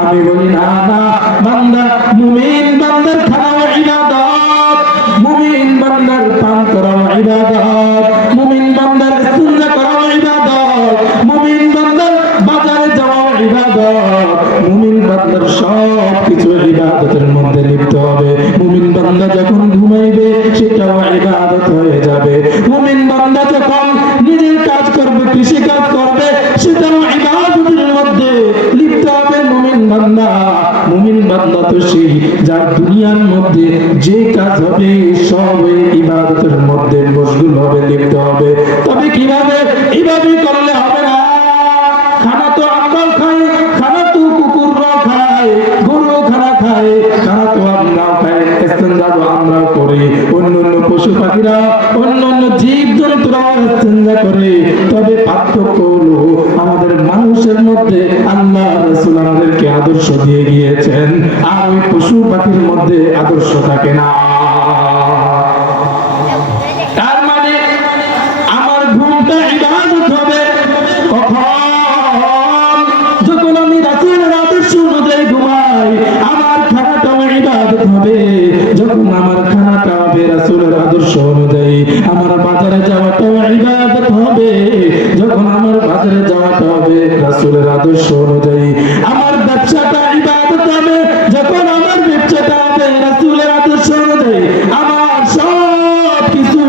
আমি বলি না না, বান্দা মুমিন বান্দার খাওয়া ইবাদত, মুমিন বান্দার পান করা ইবাদত, মুমিন বান্দার ইস্তিনজা করা ইবাদত, মুমিন বান্দার বাজারে যাওয়া ইবাদত, মুমিন বান্দার সব কিছু ইবাদতের মধ্যে লিপ্ত হবে। মুমিন বান্দা যখন ঘুমাইবে সেটাও ইবাদত হয়ে যাবে। মুমিন বান্দা যখন নিজের কাজ করবে, কৃষি কাজ করবে, সেটাও ইবাদতের মধ্যে লিপ্ত হবে মুমিন বান্দা। মুমিন বান্দা তো সেই যার দুনিয়ার মধ্যে যে কাজ হবে সব ইবাদতের মধ্যে মশগুল হবে, লিপ্ত হবে। তবে কিভাবে? এইভাবে করলে হবে না। খানা তো আমরাও খাই, খানা তো কুকুররাও খায়, গরু খানা খায়, খানা তো আমরাও খাই, ইস্তেঞ্জা তো আমরাও করি, অন্যান্য পশু পাখিরা, অন্যান্য জীব জন্তুরাও ইস্তেঞ্জা করে। তবে পার্থক্য হলো আমাদের মানুষের মধ্যে আল্লাহ রাসূল আমাদেরকে আদর্শ দিয়ে গিয়েছেন, আর ওই পশু পাখির মধ্যে আদর্শ থাকে না। তার মানে আমার ঘুমটা ইবাদত হবে কখন? যখন আমি রাসূলের আদর্শ অনুযায়ী ঘুমাই। আমার খানাটাও ইবাদত হবে যখন আমার খানাটা হবে রাসূলের আদর্শ অনুযায়ী। আমার বাজারে যাওয়াটাও ইবাদত হবে যখন আমার বাজারে যাওয়াটা হবে রাসূলের আদর্শ অনুযায়ী। আমার ব্যবসাটা ইবাদত হবে যখন আমার ব্যবসাটা হবে রাসূলের আদর্শ অনুযায়ী। আমার সব কিছু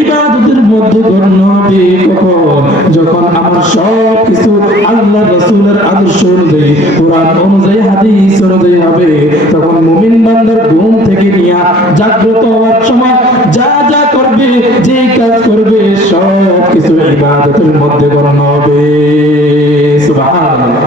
ইবাদতের মধ্যে গণ্য হবে কখন? যখন আমার সব কিছু আল্লাহ রাসূলের আদর্শ অনুযায়ী, কোরআন অনুযায়ী, হাদিস অনুযায়ী হবে। তখন মুমিন বান্দার ঘুম থেকে নিয়ে জাগ্রত হওয়ার সময় যা যা করবে, যে কাজ করবে, সব কিছু ইবাদতের মধ্যে গণ্য হবে। সুবহানাল্লাহ।